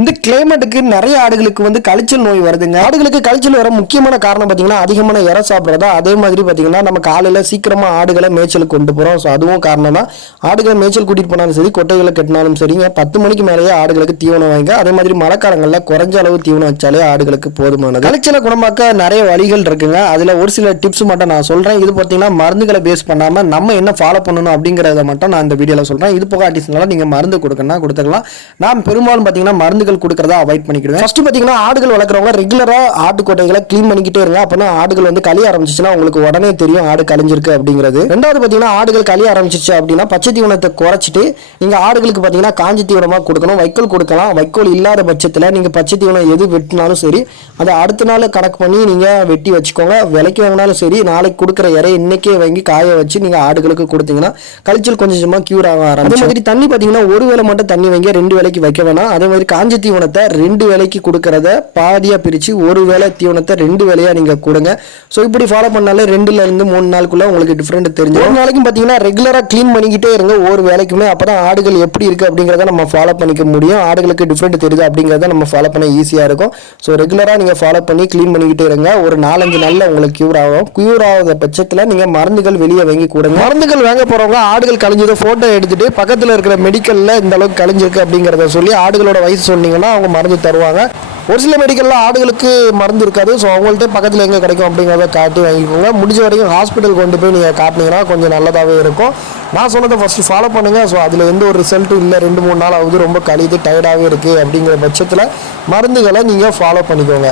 இந்த கிளைமேட்டுக்கு நிறைய ஆடுகளுக்கு வந்து கழிச்சல் நோய் வருதுங்க. ஆடுகளுக்கு கழிச்சல் வர முக்கியமான காரணம் பார்த்தீங்கன்னா அதிகமான இறை சாப்பிட்றதா அதே மாதிரி பார்த்தீங்கன்னா நம்ம காலையில் சீக்கிரமாக ஆடுகளை மேய்ச்சலுக்கு கொண்டு போகிறோம் ஸோ அதுவும் காரணம் தான் ஆடுகளை மேய்ச்சல் கூட்டிகிட்டு போனாலும் சரி கொட்டைகளை கட்டினாலும் சரிங்க பத்து மணிக்கு மேலேயே ஆடுகளுக்கு தீவனம் வாங்க அதே மாதிரி மழைக்காலங்களில் குறைஞ்ச அளவு தீவனம் வச்சாலே ஆடுகளுக்கு போதுமானது. கழிச்சலை குணமாக்க நிறைய வழிகள் இருக்குங்க. அதில் ஒரு சில டிப்ஸ் மட்டும் நான் சொல்கிறேன் இது பார்த்தீங்கன்னா மருந்துகளை பேஸ் பண்ணாமல் நம்ம என்ன ஃபாலோ பண்ணணும் அப்படிங்கிறத மட்டும் நான் இந்த வீடியோவில் சொல்கிறேன் இது போக அடிஷனலாக நீங்கள் மருந்து கொடுக்கணும்னா கொடுத்துக்கலாம். நான் பெரும்பாலும் பார்த்தீங்கன்னா மருந்துகள் கொடுக்கறத அவாய்ட் பண்ணிக்கிடுவேன். ஃபர்ஸ்ட் பார்த்தீங்கன்னா ஆடுகள் வளர்க்குறவங்க ரெகுலராக ஆட்டு கொட்டைகளை க்ளீன் பண்ணிக்கிட்டே இருங்க. அப்போனா ஆடுகள் வந்து கழிய ஆரம்பிச்சிச்சுன்னா உங்களுக்கு உடனே தெரியும் ஆடு கழிஞ்சிருக்கு அப்படிங்கிறது. ரெண்டாவது பார்த்தீங்கன்னா ஆடுகள் கழிய ஆரம்பிச்சிச்சு அப்படின்னா பச்சை தீவனத்தை குறைச்சிட்டு நீங்கள் ஆடுகளுக்கு பார்த்தீங்கன்னா காஞ்சி தீவனமாக கொடுக்கணும். வைக்கோல் கொடுக்கலாம். வைக்கோல் இல்லாத பட்சத்தில் நீங்கள் பச்சை தீவனம் எது வெட்டினாலும் சரி அதை அடுத்த நாள் கணக்கு பண்ணி நீங்கள் வெட்டி வச்சுக்கோங்க. விலைக்கு வாங்கினாலும் சரி நாளைக்கு கொடுக்குற இறையை இன்னைக்கே வாங்கி காய வச்சு நீங்கள் ஆடுகளுக்கு கொடுத்தீங்கன்னா கழிச்சல் கொஞ்சம் கொஞ்சமாக க்யூர் ஆக ஆரம்பிச்சு அதே மாதிரி தண்ணி பார்த்தீங்கன்னா ஒரு வேளை மட்டும் தண்ணி வைங்க ரெண்டு வேளைக்கு வைக்க வேணாம். அதே மாதிரி காஞ்சி தீவனத்தை ரெண்டு வேளைக்கு கொடுக்கறத பாதியாக பிரித்து ஒரு வேளை தீவனத்தை ரெண்டு வேளையாக நீங்கள் கொடுங்க. ஸோ இப்படி ஃபாலோ பண்ணாலே ரெண்டுல இருந்து மூணு நாளுக்குள்ள உங்களுக்கு டிஃப்ரெண்ட் தெரிஞ்சு ஒரு நாளைக்கும் பார்த்தீங்கன்னா ரெகுலராக க்ளீன் பண்ணிக்கிட்டே இருங்க. ஒரு வேலைக்குமே அப்போ தான் ஆடுகள் எப்படி இருக்குது அப்படிங்கிறத நம்ம ஃபாலோ பண்ணிக்க முடியும். ஆடுகளுக்கு டிஃப்ரெண்ட் தெரியுது அப்படிங்கிறத நம்ம ஃபாலோ பண்ண ஈஸியாக இருக்கும். ஸோ ரெகுலராக நீங்கள் ஃபாலோ பண்ணி க்ளீன் பண்ணிக்கிட்டே இருங்க. ஒரு நாலஞ்சு நாளில் உங்களுக்கு க்யூர் ஆகும். க்யூர் ஆகாத பட்சத்தில் நீங்கள் மருந்துகள் வெளியே வாங்கி கொடுங்க. மருந்துகள் வாங்க போகிறவங்க ஆடுகள் கழிஞ்சதை ஃபோட்டோ எடுத்துட்டு பக்கத்தில் இருக்கிற மெடிக்கலில் இந்த அளவுக்கு கழிஞ்சிருக்கு அப்படிங்கிறத சொல்லி ஆடுகளோட வயசு பண்ணிங்கன்னா அவங்க மருந்து தருவாங்க. ஒரு சில மெடிக்கலில் ஆடுகளுக்கு மருந்து இருக்காது. ஸோ அவங்கள்ட்ட பக்கத்தில் எங்கே கிடைக்கும் அப்படிங்கிறத காட்டி வாங்கிக்கோங்க. முடிஞ்ச வரைக்கும் ஹாஸ்பிட்டல் கொண்டு போய் நீங்கள் காட்டினீங்கன்னா கொஞ்சம் நல்லதாகவே இருக்கும். நான் சொன்னதை ஃபஸ்ட்டு ஃபாலோ பண்ணுங்கள் ஸோ அதில் எந்த ஒரு ரிசல்ட்டும் இல்லை. ரெண்டு மூணு நாள் ஆகுது. ரொம்ப கழிது டயர்டாகவே இருக்குது அப்படிங்கிற பட்சத்தில் மருந்துகளை நீங்கள் ஃபாலோ பண்ணிக்கோங்க.